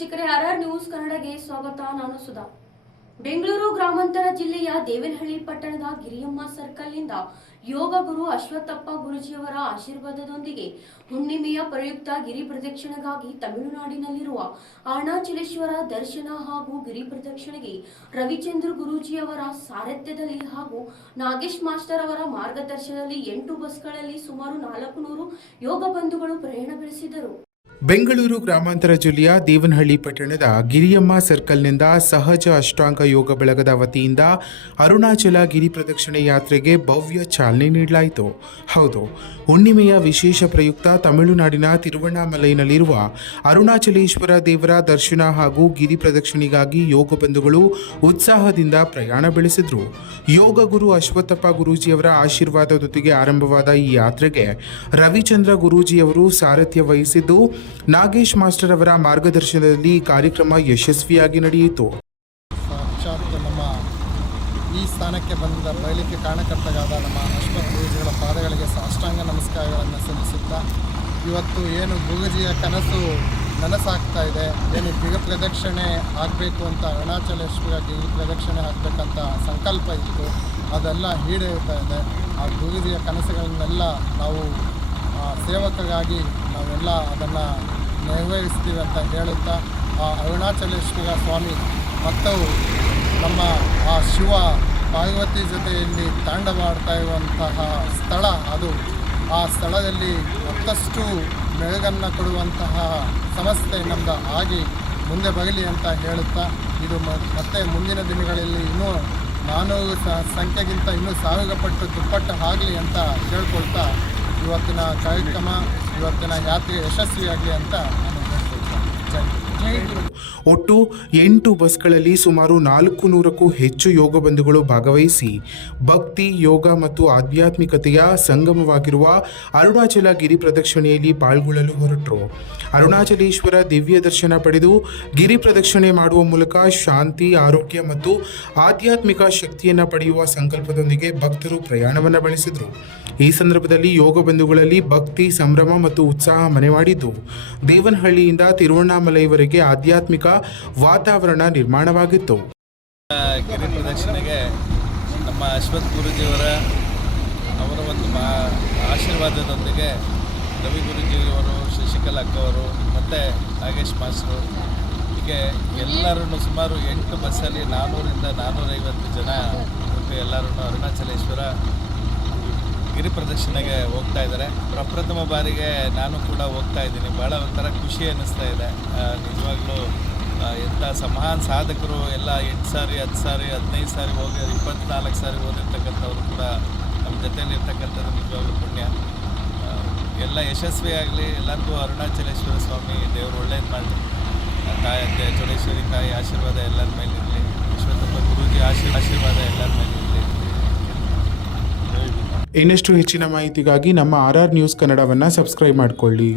ವೀಕ್ಷಕರೇ, RR news ಕನ್ನಡಗೆ ಸ್ವಾಗತ. ನಾನು ಸುಧಾ. ಬೆಂಗಳೂರು ಗ್ರಾಮಾಂತರ ಜಿಲ್ಲೆಯ ದೇವನಹಳ್ಳಿ ಪಟ್ಟಣದ ಗಿರಿಯಮ್ಮ ಸರ್ಕಲ್ನಿಂದ ಯೋಗ ಗುರು ಅಶ್ವತ್ಥಪ್ಪ ಗುರೂಜಿಯವರ ಆಶೀರ್ವಾದದೊಂದಿಗೆ ಹುಣ್ಣಿಮೆಯ ಪ್ರಯುಕ್ತ ಗಿರಿ ಪ್ರದಕ್ಷಿಣೆಗಾಗಿ ತಮಿಳುನಾಡಿನಲ್ಲಿರುವ ಅರುಣಾಚಲೇಶ್ವರ ದರ್ಶನ ಹಾಗೂ ಗಿರಿ ಪ್ರದಕ್ಷಿಣೆಗೆ ರವಿಚಂದ್ರ ಗುರೂಜಿಯವರ ಸಾರಥ್ಯದಲ್ಲಿ ಹಾಗೂ ನಾಗೇಶ್ ಮಾಸ್ಟರ್ ಅವರ ಮಾರ್ಗದರ್ಶನದಲ್ಲಿ 8 ಬಸ್ಗಳಲ್ಲಿ ಸುಮಾರು 400 ಯೋಗ ಬಂಧುಗಳು ಪ್ರಯಾಣ ಬೆಳೆಸಿದರು. ಬೆಂಗಳೂರು ಗ್ರಾಮಾಂತರ ಜಿಲ್ಲೆಯ ದೇವನಹಳ್ಳಿ ಪಟ್ಟಣದ ಗಿರಿಯಮ್ಮ ಸರ್ಕಲ್ನಿಂದ ಸಹಜ ಅಷ್ಟಾಂಗ ಯೋಗ ಬಳಗದ ವತಿಯಿಂದ ಅರುಣಾಚಲ ಗಿರಿ ಪ್ರದಕ್ಷಿಣೆ ಯಾತ್ರೆಗೆ ಭವ್ಯ ಚಾಲನೆ ನೀಡಲಾಯಿತು. ಹೌದು, ಹುಣ್ಣಿಮೆಯ ವಿಶೇಷ ಪ್ರಯುಕ್ತ ತಮಿಳುನಾಡಿನ ತಿರುವಣ್ಣಾಮಲೈನಲ್ಲಿರುವ ಅರುಣಾಚಲೇಶ್ವರ ದೇವರ ದರ್ಶನ ಹಾಗೂ ಗಿರಿ ಪ್ರದಕ್ಷಿಣೆಗಾಗಿ ಯೋಗ ಬಂಧುಗಳು ಉತ್ಸಾಹದಿಂದ ಪ್ರಯಾಣ ಬೆಳೆಸಿದರು. ಯೋಗ ಗುರು ಅಶ್ವತ್ಥಪ್ಪ ಗುರೂಜಿಯವರ ಆಶೀರ್ವಾದದೊಂದಿಗೆ ಆರಂಭವಾದ ಈ ಯಾತ್ರೆಗೆ ರವಿಚಂದ್ರ ಗುರೂಜಿಯವರು ಸಾರಥ್ಯ ವಹಿಸಿದ್ದು, ನಾಗೇಶ್ ಮಾಸ್ಟರ್ ಅವರ ಮಾರ್ಗದರ್ಶನದಲ್ಲಿ ಕಾರ್ಯಕ್ರಮ ಯಶಸ್ವಿಯಾಗಿ ನಡೆಯಿತು. ಸಾಕ್ಷಾತ್ ನಮ್ಮ ಈ ಸ್ಥಾನಕ್ಕೆ ಬಂದ ಬಯಲಿಕೆ ಕಾರಣಕರ್ತರಾದ ನಮ್ಮ ಅಶ್ವತ್ಥ ಗುರೂಜಿಗಳ ಪಾದಗಳಿಗೆ ಸಾಷ್ಟಾಂಗ ನಮಸ್ಕಾರಗಳನ್ನು ಸಲ್ಲಿಸುತ್ತಾ, ಇವತ್ತು ಏನು ಗುರೂಜಿಯ ಕನಸು ನನಸಾಗ್ತಾ ಇದೆ, ಏನು ಗಿರಿ ಪ್ರದಕ್ಷಿಣೆ ಆಗಬೇಕು ಅಂತ ಅರುಣಾಚಲೇಶ್ವರ ಗಿರಿ ಪ್ರದಕ್ಷಿಣೆ ಆಗಬೇಕಂತ ಸಂಕಲ್ಪ ಇತ್ತು, ಅದೆಲ್ಲ ಈಡೇರ್ತಾ ಇದೆ. ಆ ಗುರೂಜಿಯ ಕನಸುಗಳನ್ನೆಲ್ಲ ನಾವು ಸೇವಕರಾಗಿ ನಾವೆಲ್ಲ ಅದನ್ನು ನೆರವೇರಿಸ್ತೀವಿ ಅಂತ ಹೇಳುತ್ತಾ, ಆ ಅರುಣಾಚಲೇಶ್ವರ ಸ್ವಾಮಿ ಮತ್ತು ನಮ್ಮ ಆ ಶಿವ ಪಾರ್ವತಿ ಜೊತೆಯಲ್ಲಿ ತಾಂಡವಾಡ್ತಾ ಇರುವಂತಹ ಸ್ಥಳ ಅದು. ಆ ಸ್ಥಳದಲ್ಲಿ ಮತ್ತಷ್ಟು ಮೆರುಗನ್ನು ಕೊಡುವಂತಹ ಸಮಸ್ಯೆ ನಮ್ಮದು ಆಗಿ ಮುಂದೆ ಬರಲಿ ಅಂತ ಹೇಳುತ್ತಾ, ಇದು ಮತ್ತೆ ಮುಂದಿನ ದಿನಗಳಲ್ಲಿ ಇನ್ನೂ 400 ಸಂಖ್ಯೆಗಿಂತ ಇನ್ನೂ 1000 ಪಟ್ಟು ದುಪ್ಪಟ್ಟು ಆಗಲಿ ಅಂತ ಕೇಳ್ಕೊಳ್ತಾ, ಇವತ್ತಿನ ಕಾರ್ಯಕ್ರಮ, ಇವತ್ತಿನ ಯಾತ್ರೆ ಯಶಸ್ವಿಯಾಗಲಿ ಅಂತ ನಾನು ಹೇಳ್ಕೊಳ್ತೇನೆ. ಒಟ್ಟು 8 ಬಸ್ಗಳಲ್ಲಿ ಸುಮಾರು 400ಕ್ಕೂ ಹೆಚ್ಚು ಯೋಗ ಬಂಧುಗಳು ಭಾಗವಹಿಸಿ ಭಕ್ತಿ, ಯೋಗ ಮತ್ತು ಆಧ್ಯಾತ್ಮಿಕತೆಯ ಸಂಗಮವಾಗಿರುವ ಅರುಣಾಚಲ ಗಿರಿ ಪ್ರದಕ್ಷಿಣೆಯಲ್ಲಿ ಪಾಲ್ಗೊಳ್ಳಲು ಹೊರಟರು. ಅರುಣಾಚಲೇಶ್ವರ ದಿವ್ಯ ದರ್ಶನ ಪಡೆದು ಗಿರಿ ಪ್ರದಕ್ಷಿಣೆ ಮಾಡುವ ಮೂಲಕ ಶಾಂತಿ, ಆರೋಗ್ಯ ಮತ್ತು ಆಧ್ಯಾತ್ಮಿಕ ಶಕ್ತಿಯನ್ನು ಪಡೆಯುವ ಸಂಕಲ್ಪದೊಂದಿಗೆ ಭಕ್ತರು ಪ್ರಯಾಣವನ್ನು ಬೆಳೆಸಿದರು. ಈ ಸಂದರ್ಭದಲ್ಲಿ ಯೋಗ ಬಂಧುಗಳಲ್ಲಿ ಭಕ್ತಿ, ಸಂಭ್ರಮ ಮತ್ತು ಉತ್ಸಾಹ ಮನೆ ಮಾಡಿದ್ದು, ದೇವನಹಳ್ಳಿಯಿಂದ ತಿರುವಣ್ಣಾಮಲೈವರೆಗೆ ಆಧ್ಯಾತ್ಮಿಕ ವಾತಾವರಣ ನಿರ್ಮಾಣವಾಗಿತ್ತು. ಗಿರಿ ಪ್ರದಕ್ಷಿಣೆಗೆ ನಮ್ಮ ಅಶ್ವತ್ಥ ಗುರೂಜಿಯವರ ಒಂದು ಆಶೀರ್ವಾದದೊಂದಿಗೆ ರವಿ ಗುರೂಜಿಯವರು, ಶಶಿಕಲಾ ಅಕ್ಕವರು ಮತ್ತು ನಾಗೇಶ್ ಮಾಸ್ಟರು, ಹೀಗೆ ಎಲ್ಲರೂ ಸುಮಾರು 8 ಬಸ್ಸಲ್ಲಿ 400ರಿಂದ 450 ಜನ ಒಟ್ಟು ಎಲ್ಲರೂ ಅರುಣಾಚಲೇಶ್ವರ ಗಿರಿ ಪ್ರದಕ್ಷಿಣೆಗೆ ಹೋಗ್ತಾ ಇದ್ದಾರೆ. ಪ್ರಪ್ರಥಮ ಬಾರಿಗೆ ನಾನು ಕೂಡ ಹೋಗ್ತಾ ಇದ್ದೀನಿ. ಭಾಳ ಒಂಥರ ಖುಷಿ ಅನ್ನಿಸ್ತಾ ಇದೆ. ನಿಜವಾಗ್ಲೂ ಎಂಥ ಮಹಾನ್ ಸಾಧಕರು ಎಲ್ಲ 8 ಸಾರಿ, 10 ಸಾರಿ, 15 ಸಾರಿ ಹೋಗಿ 24 ಸಾರಿ ಓದಿರ್ತಕ್ಕಂಥವ್ರು ಕೂಡ ನಮ್ಮ ಜೊತೆಯಲ್ಲಿ ಇರ್ತಕ್ಕಂಥದ್ದು ನಿಜವಾಗ್ಲೂ ಪುಣ್ಯ. ಎಲ್ಲ ಯಶಸ್ವಿಯಾಗಲಿ. ಎಲ್ಲರಿಗೂ ಅರುಣಾಚಲೇಶ್ವರ ಸ್ವಾಮಿ ದೇವರು ಒಳ್ಳೇದು ಮಾಡಲಿ. ತಾಯಿ ಚೌಡೇಶ್ವರಿ ತಾಯಿ ಆಶೀರ್ವಾದ ಎಲ್ಲರ ಮೇಲೆ ಇರಲಿ. ಅಶ್ವತ್ಥಪ್ಪ ಗುರೂಜಿ ಆಶೀರ್ವಾದ ಎಲ್ಲರ ಮೇಲೆ ಇರಲಿ. ಇನ್ನಷ್ಟು ಹೆಚ್ಚಿನ ಮಾಹಿತಿಗಾಗಿ ನಮ್ಮ ಆರ್ಆರ್ ನ್ಯೂಸ್ ಕನ್ನಡವನ್ನು ಸಬ್ಸ್ಕ್ರೈಬ್ ಮಾಡಿಕೊಳ್ಳಿ.